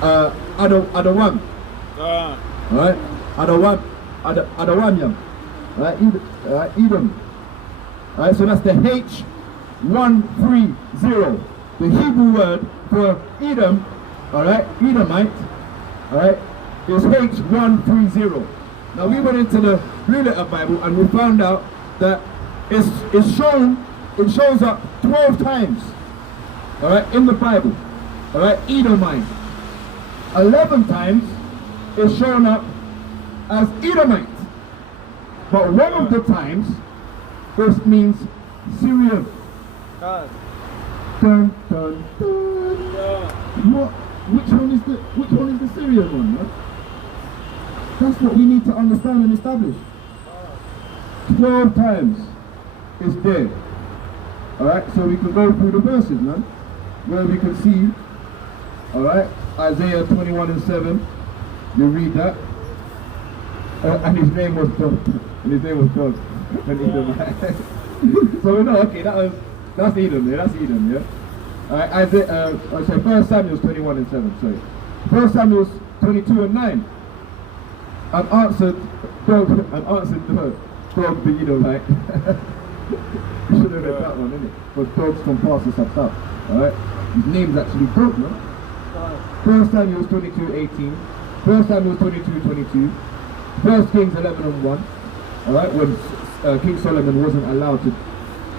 Adawam. Alright? Adawamiam. Alright, Edom. Alright, so that's the H130. The Hebrew word for Edom, alright, Edomite, alright, is H130. Now we went into the Blue Letter Bible and we found out that it shows up 12 times, alright, in the Bible, alright, Edomite. 11 times it's shown up as Edomite. But one of the times, this means Syrian. Dun, dun, dun. What? Which one is the Syrian one, man? That's what we need to understand and establish. 12 times is there. Alright, so we can go through the verses, man. Where we can see, alright, Isaiah 21:7. You read that. And his name was God. And his name was God. And Edom. So we know, okay, that's Edom, yeah, that's Edom, yeah. Alright, Isaiah, 1 Samuel 21:7, sorry. 1 Samuel 22:9. And answered God the Edomite. You should have read that one, innit? Because dogs can pass us up top. Alright? His name's actually God, man. 1 Samuel 22:18. 1 Samuel 22:22. 1 Kings 11:1. Alright, when King Solomon wasn't allowed to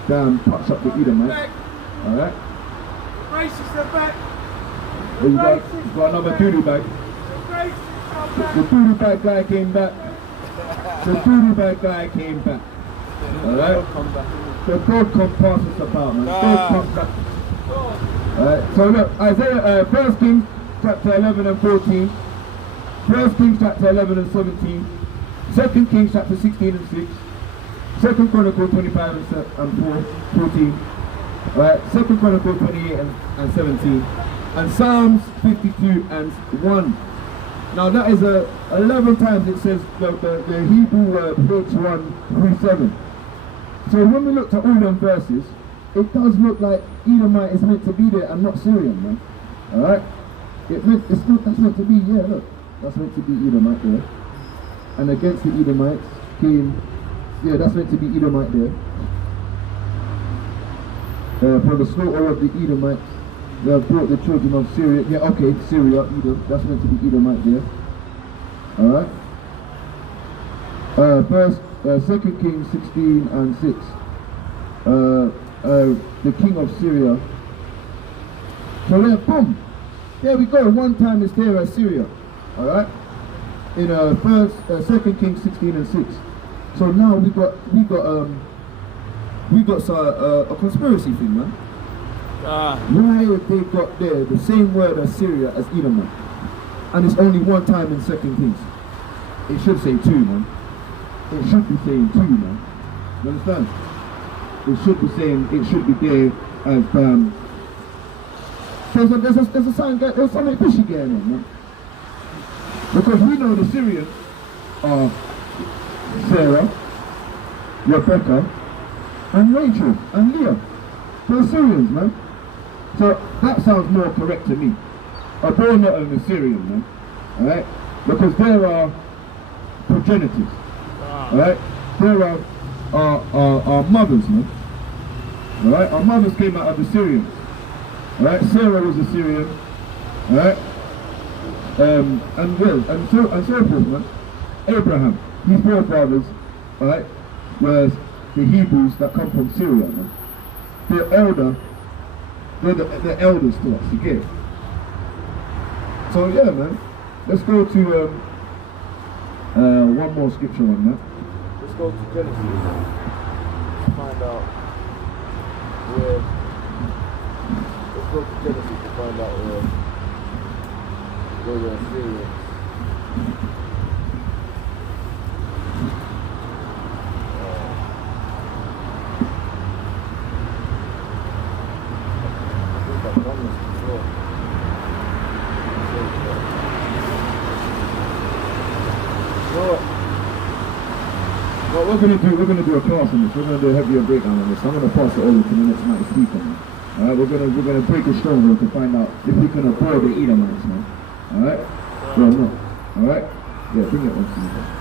touch up the Edomite. Alright? Racist are back. You got another doodoo bag. The doodoo bag guy came back. The doodoo bag guy came back. Alright? So God can pass us about, man. God comes back. Alright, so look, Isaiah, 1 Kings chapter 11 and 14. 1 Kings chapter 11 and 17. 2 Kings chapter 16 and 6. 2 Chronicles 25 and 14. Alright, 2 Chronicles 28 and 17. And Psalms 52 and 1. Now that is 11 times it says the Hebrew word H137. So when we looked at all them verses, it does look like Edomite is meant to be there and not Syrian, man. Alright? That's meant to be, yeah, look. That's meant to be Edomite there. And against the Edomites came, yeah, that's meant to be Edomite there. For the slaughter of the Edomites, they have brought the children of Syria. Yeah, okay, Syria, Edom. That's meant to be Edomite there. Alright. 2 Kings 16 and 6. The king of Syria. So there, boom. There we go. One time it's there as Syria. Alright. In 2 Kings 16 and 6. So now we got a conspiracy thing, man. Why have they got there the same word as Syria as Edomite? And it's only one time in 2 Kings. It should say 2, man. It should be saying 2, man. You understand? It should be saying, it should be there as so there's a sign, there's something fishy going on, man. Because we know the Syrians are Sarah, Rebecca, and Rachel, and Leah. They're Syrians, man. So that sounds more correct to me. Abhor not an Assyrian, man. Alright? Because there are progenitors. Alright? There are mothers, man. Alright, our mothers came out of the Syrians. Alright, Sarah was a Syrian. Alright? And so forth, man. Abraham, his forefathers, alright, were the Hebrews that come from Syria, man. They're the elders to us, you get it? So yeah, man. Let's go to one more scripture on that. Let's go to Genesis. Find out where. Let's go to Genesis to find out where we're Syrians. We're gonna do a class on this. We're gonna do a heavier breakdown on this. I'm gonna pass it over to the next man to speak on it. Alright, we're gonna break it stronger to find out if we can afford the Edomites, man. Alright? Or not. Alright? Yeah, bring it on to me.